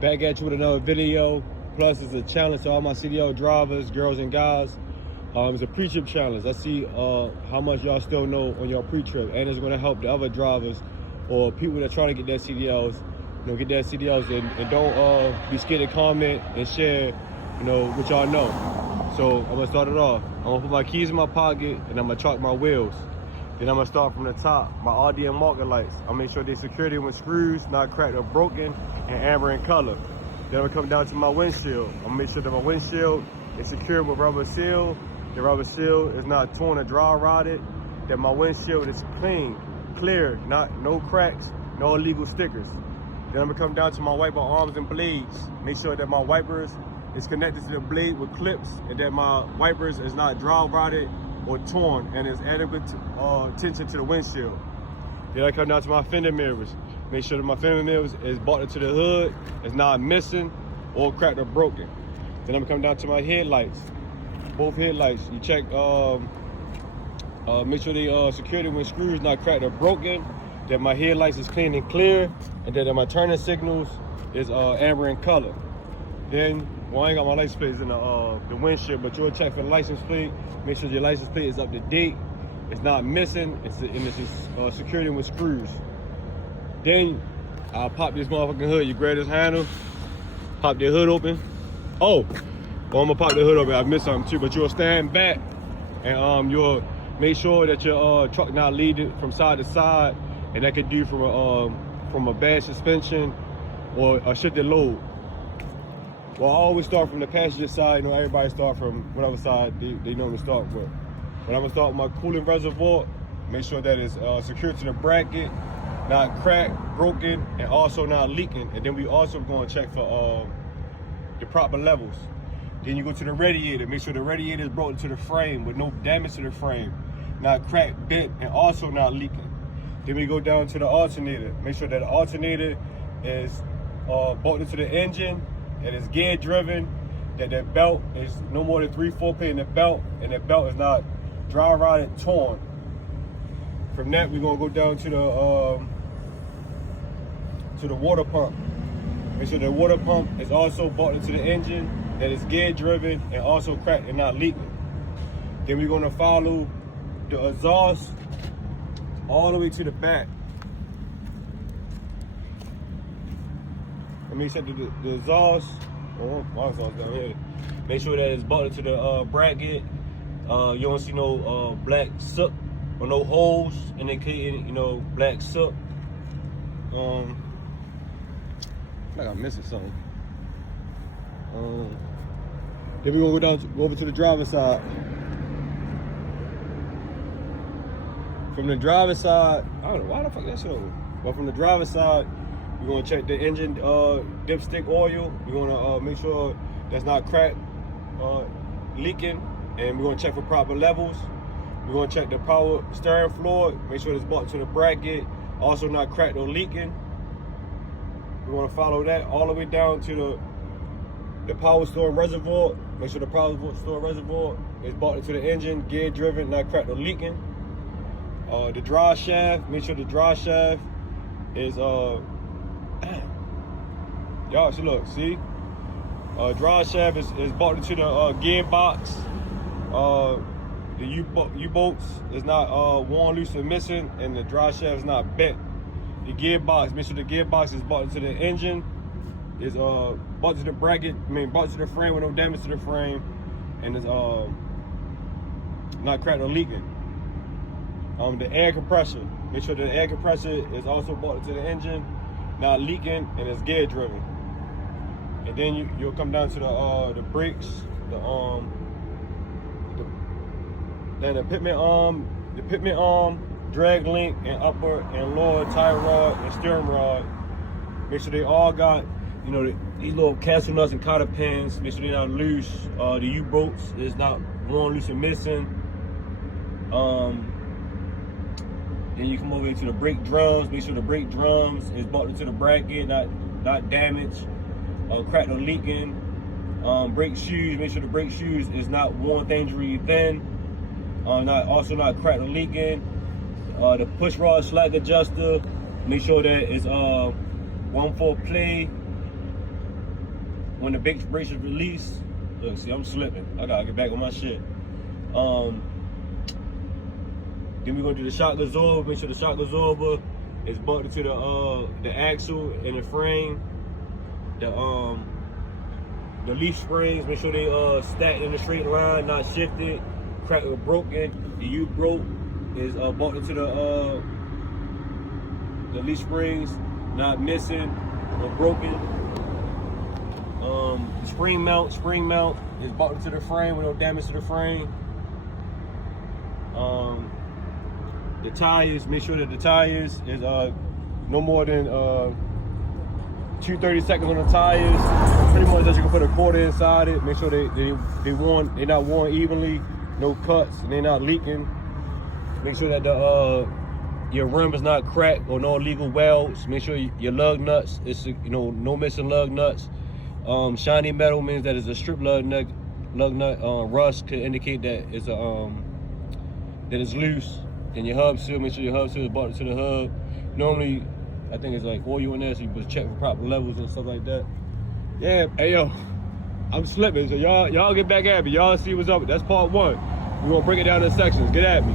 Back at you with another video. Plus, it's a challenge to all my CDL drivers, girls and guys. It's a pre-trip challenge. Let's see how much y'all still know on your pre-trip, and it's going to help the other drivers or people that are trying to get their CDLs, get their CDLs, and don't be scared to comment and share, what y'all know. So I'm gonna start it off. I'm gonna put my keys in my pocket and I'm gonna chalk my wheels. Then I'm gonna start from the top. My RDM marker lights, I'll make sure they're secured with screws, not cracked or broken, and amber in color. Then I'm gonna come down to my windshield. I'm gonna make sure that my windshield is secured with rubber seal. The rubber seal is not torn or dry rotted. That my windshield is clean, clear, no cracks, no illegal stickers. Then I'm gonna come down to my wiper arms and blades. Make sure that my wipers is connected to the blade with clips, and that my wipers is not dry rotted or torn, and is adequate tension to the windshield. Then I come down to my fender mirrors. Make sure that my fender mirrors is bolted to the hood, it's not missing or cracked or broken. Then I'm gonna come down to my headlights. Both headlights, you check, make sure they secured with screws, not cracked or broken. That my headlights is clean and clear, and that my turning signals is amber in color. Then, well, I ain't got my license plates in the windshield, but you'll check for the license plate. Make sure your license plate is up to date. It's not missing. And it's secured with screws. Then I'll pop this motherfucking hood. You grab this handle, pop the hood open. Oh, I'm gonna pop the hood open. I missed something too, but you'll stand back and you'll make sure that your truck not leading from side to side, and that could do from a bad suspension or a shifted load. Well, I always start from the passenger side. Everybody start from whatever side they normally start with. When I'm gonna start with my coolant reservoir, make sure that it's secured to the bracket, not cracked, broken, and also not leaking. And then we also gonna check for the proper levels. Then you go to the radiator, make sure the radiator is brought into the frame with no damage to the frame, not cracked, bent, and also not leaking. Then we go down to the alternator, make sure that the alternator is brought into the engine, and it's gear driven, that the belt is no more than 3/4 in the belt, and the belt is not dry rotted, torn. From that, we're gonna go down to the water pump. Make sure the water pump is also brought into the engine, that it's gear driven and also cracked and not leaking. Then we're gonna follow the exhaust all the way to the back. Make sure the exhaust, my exhaust down here. Make sure that it's bolted to the bracket. You don't see no black soot or no holes indicating, black soot. I feel like I'm missing something. Then we're gonna go over to the driver's side. From the driver's side, I don't know why the fuck that shit over. But from the driver's side, we're gonna check the engine dipstick oil. We're gonna make sure that's not cracked, leaking, and we're gonna check for proper levels. We're gonna check the power steering fluid, make sure it's brought to the bracket, also not cracked or leaking. We're gonna follow that all the way down to the power store reservoir. Make sure the power store reservoir is brought into the engine, gear driven, not cracked or leaking. The drive shaft, make sure the drive shaft is y'all see, look, see? Drive shaft is brought into the gearbox. The U-bolts is not worn, loose, or missing, and the drive shaft is not bent. The gearbox, make sure the gearbox is brought into the engine, is brought to the bracket, brought to the frame with no damage to the frame, and is not cracked or leaking. The air compressor, make sure the air compressor is also brought into the engine, not leaking, and it's gear driven. And then you'll come down to the brakes, then the pitman arm, drag link, and upper and lower tie rod and steering rod. Make sure they all got, these little castle nuts and cotter pins. Make sure they're not loose. The U-bolts is not worn, loose, and missing. Then you come over into the brake drums. Make sure the brake drums is brought into the bracket, not damaged, cracked or leaking. Brake shoes. Make sure the brake shoes is not worn, dangerously thin. Also not cracked or leaking. The push rod slack adjuster. Make sure that it's 1/4 play. when the brakes is released, look, see, I'm slipping. I gotta get back on my shit. Then we gonna do the shock absorber. Make sure the shock absorber is bolted to the axle and the frame. The leaf springs, make sure they stacked in a straight line, not shifted, cracked or broken. The U-bolt is bolted to the leaf springs, not missing or broken. Spring mount is bolted to the frame with no damage to the frame. The tires, make sure that the tires is no more than 230 seconds on the tires. Pretty much that you can put a quarter inside it. Make sure they're not worn evenly, no cuts, and they're not leaking. Make sure that your rim is not cracked or no illegal welds. Make sure your lug nuts is no missing lug nuts. Shiny metal means that it's a strip lug nut. Rust could indicate that it's that it's loose. And your hub seal, make sure your hub seal is bolted to the hub. Normally, I think it's like oil in there, so you must check for proper levels and stuff like that. Yeah, hey yo, I'm slipping, so y'all get back at me. Y'all see what's up. That's part one. We're gonna break it down in sections. Get at me.